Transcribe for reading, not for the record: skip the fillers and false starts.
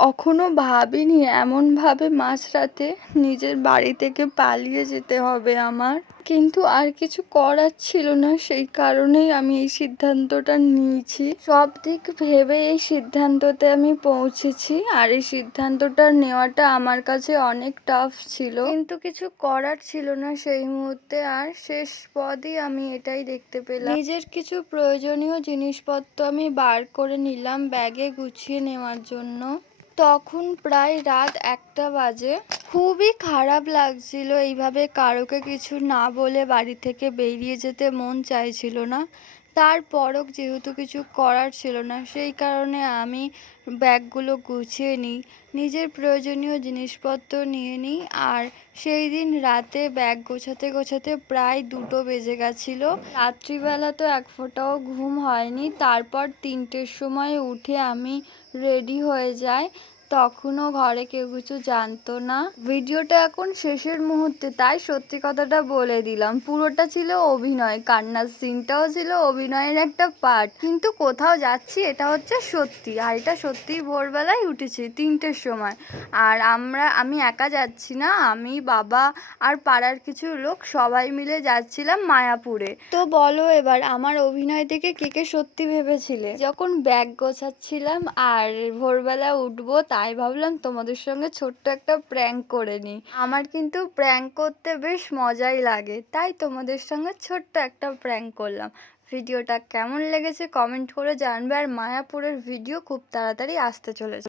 কখনো ভাবিনি এমনভাবে মাঝরাতে নিজের বাড়ি থেকে পালিয়ে যেতে হবে আমার, কিন্তু আর কিছু করার ছিল না। সেই কারণেই আমি এই সিদ্ধান্তটা নিয়েছি। সব দিক ভেবে এই সিদ্ধান্ততে আমি পৌঁছেছি, আর এই সিদ্ধান্তটা নেওয়াটা আমার কাছে অনেক টাফ ছিল, কিন্তু কিছু করার ছিল না সেই মুহূর্তে। আর শেষ পদই আমি এটাই দেখতে পেলাম। নিজের কিছু প্রয়োজনীয় জিনিসপত্র আমি বার করে নিলাম ব্যাগে গুছিয়ে নেওয়ার জন্য। তখন প্রায় রাত 1টা বাজে। খুবই খারাপ লাগছিল এইভাবে কারোকে কিছু না বলে বাড়ি থেকে বেরিয়ে যেতে, মন চাইছিল না। তারপরও যেহেতু কিছু করার ছিল না, সেই কারণে আমি ব্যাগগুলো গুছিয়ে নিই, নিজের প্রয়োজনীয় জিনিসপত্র নিয়ে নিই। আর সেই দিন রাতে ব্যাগ গোছাতে গোছাতে প্রায় 2টো বেজে গেছিলো। রাত্রিবেলা তো এক ফোঁটাও ঘুম হয়নি। তারপর 3টের সময় উঠে আমি রেডি হয়ে যাই। তখনও ঘরে কেউ কিছু জানতো না। ভিডিওটা এখন শেষের মুহূর্তে, তাই সত্যি কথাটা বলে দিলাম। পুরোটা ছিল অভিনয়, কান্নার সিনটাও ছিল অভিনয়ের একটা পার্ট, কিন্তু কোথাও যাচ্ছি এটা হচ্ছে সত্যি। আর এটা সত্যিই ভোরবেলায় উঠেছি 3টের সময়। আর আমি একা যাচ্ছি না, আমি, বাবা আর পাড়ার কিছু লোক সবাই মিলে যাচ্ছিলাম মায়াপুরে। তো বলো এবার, আমার অভিনয় দেখে কে কে সত্যি ভেবেছিলে? যখন ব্যাগ গোছাচ্ছিলাম আর ভোরবেলা উঠবো, তাই ভাবলাম তোমাদের সঙ্গে ছোট্ট একটা প্র্যাঙ্ক করে নিই। আমার কিন্তু প্র্যাঙ্ক করতে বেশ মজাই লাগে, তাই তোমাদের সঙ্গে ছোট্ট একটা প্র্যাঙ্ক করলাম। ভিডিওটা কেমন লেগেছে কমেন্ট করে জানবে। আর মায়াপুরের ভিডিও খুব তাড়াতাড়ি আসতে চলেছে।